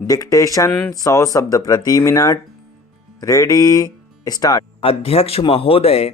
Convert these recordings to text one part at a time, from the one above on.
Dictation 100 शब्द प्रति minute. Ready start. अध्यक्ष महोदय,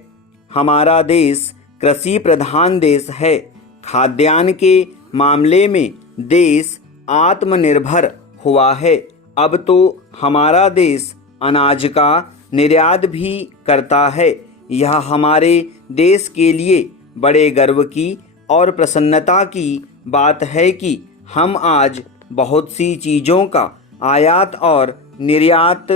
हमारा देश कृषि प्रधान देश है। खाद्यान्न के मामले में देश आत्मनिर्भर हुआ है। अब तो हमारा देश अनाज का निर्यात भी करता है। यह हमारे देश के लिए बड़े गर्व की और प्रसन्नता की बात है कि हम आज बहुत सी चीज़ों का आयात और निर्यात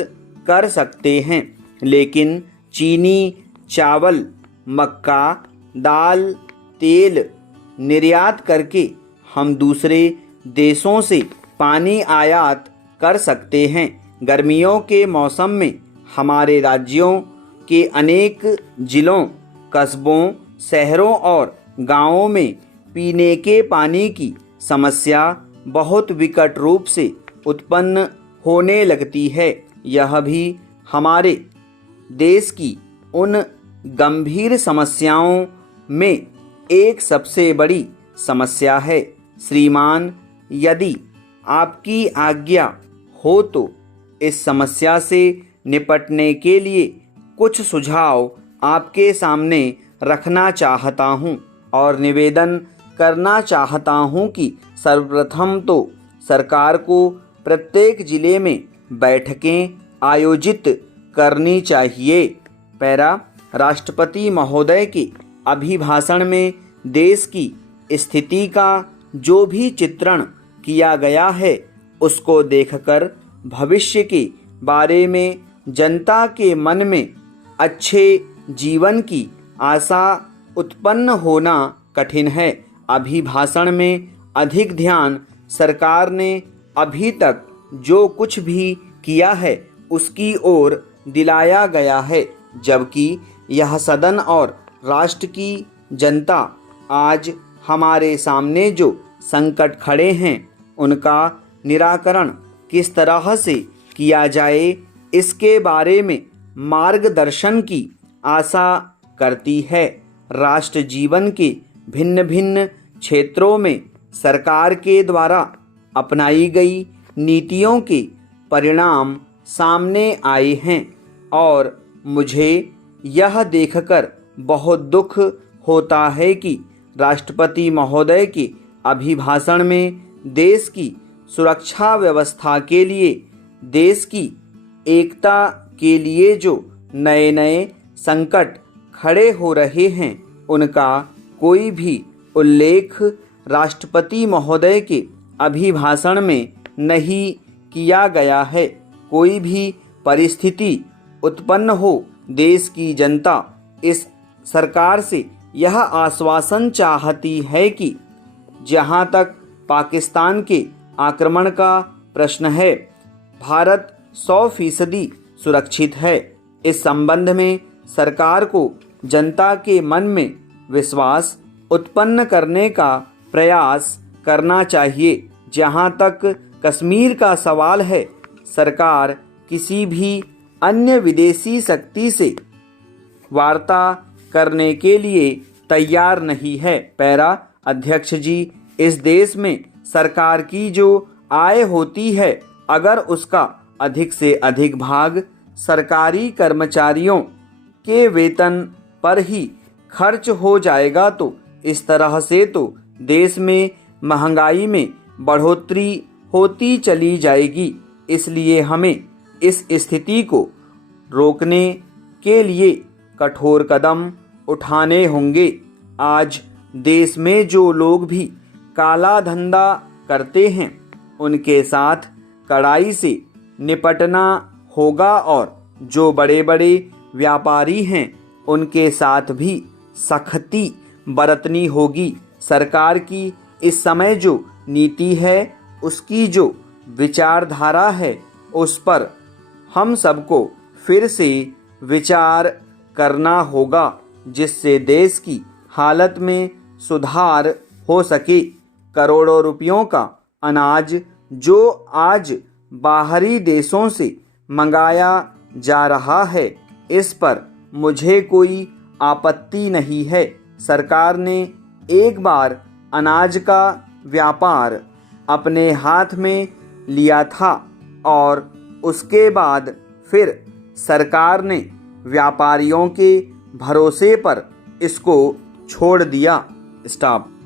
कर सकते हैं, लेकिन चीनी, चावल, मक्का, दाल, तेल निर्यात करके हम दूसरे देशों से पानी आयात कर सकते हैं। गर्मियों के मौसम में हमारे राज्यों के अनेक जिलों, कस्बों, शहरों और गांवों में पीने के पानी की समस्या बहुत विकट रूप से उत्पन्न होने लगती है। यह भी हमारे देश की उन गंभीर समस्याओं में एक सबसे बड़ी समस्या है। श्रीमान, यदि आपकी आज्ञा हो तो इस समस्या से निपटने के लिए कुछ सुझाव आपके सामने रखना चाहता हूँ और निवेदन करना चाहता हूँ कि सर्वप्रथम तो सरकार को प्रत्येक जिले में बैठकें आयोजित करनी चाहिए। पैरा, राष्ट्रपति महोदय के अभिभाषण में देश की स्थिति का जो भी चित्रण किया गया है, उसको देखकर भविष्य के बारे में जनता के मन में अच्छे जीवन की आशा उत्पन्न होना कठिन है। अभिभाषण में अधिक ध्यान सरकार ने अभी तक जो कुछ भी किया है उसकी ओर दिलाया गया है, जबकि यह सदन और राष्ट्र की जनता आज हमारे सामने जो संकट खड़े हैं उनका निराकरण किस तरह से किया जाए, इसके बारे में मार्गदर्शन की आशा करती है। राष्ट्र जीवन के भिन्न भिन्न क्षेत्रों में सरकार के द्वारा अपनाई गई नीतियों के परिणाम सामने आए हैं और मुझे यह देखकर बहुत दुख होता है कि राष्ट्रपति महोदय के अभिभाषण में देश की सुरक्षा व्यवस्था के लिए, देश की एकता के लिए जो नए नए संकट खड़े हो रहे हैं, उनका कोई भी उल्लेख राष्ट्रपति महोदय के अभिभाषण में नहीं किया गया है। कोई भी परिस्थिति उत्पन्न हो, देश की जनता इस सरकार से यह आश्वासन चाहती है कि जहां तक पाकिस्तान के आक्रमण का प्रश्न है, भारत 100% सुरक्षित है। इस संबंध में सरकार को जनता के मन में विश्वास उत्पन्न करने का प्रयास करना चाहिए। जहां तक कश्मीर का सवाल है, सरकार किसी भी अन्य विदेशी शक्ति से वार्ता करने के लिए तैयार नहीं है। पैरा, अध्यक्ष जी, इस देश में सरकार की जो आय होती है, अगर उसका अधिक से अधिक भाग सरकारी कर्मचारियों के वेतन पर ही खर्च हो जाएगा तो इस तरह से तो देश में महंगाई में बढ़ोतरी होती चली जाएगी। इसलिए हमें इस स्थिति को रोकने के लिए कठोर कदम उठाने होंगे। आज देश में जो लोग भी काला धंधा करते हैं, उनके साथ कड़ाई से निपटना होगा और जो बड़े बड़े व्यापारी हैं, उनके साथ भी सख्ती बरतनी होगी। सरकार की इस समय जो नीति है, उसकी जो विचारधारा है, उस पर हम सबको फिर से विचार करना होगा, जिससे देश की हालत में सुधार हो सके। करोड़ों रुपयों का अनाज जो आज बाहरी देशों से मंगाया जा रहा है, इस पर मुझे कोई आपत्ति नहीं है। सरकार ने एक बार अनाज का व्यापार अपने हाथ में लिया था, और उसके बाद फिर सरकार ने व्यापारियों के भरोसे पर इसको छोड़ दिया। स्टॉप।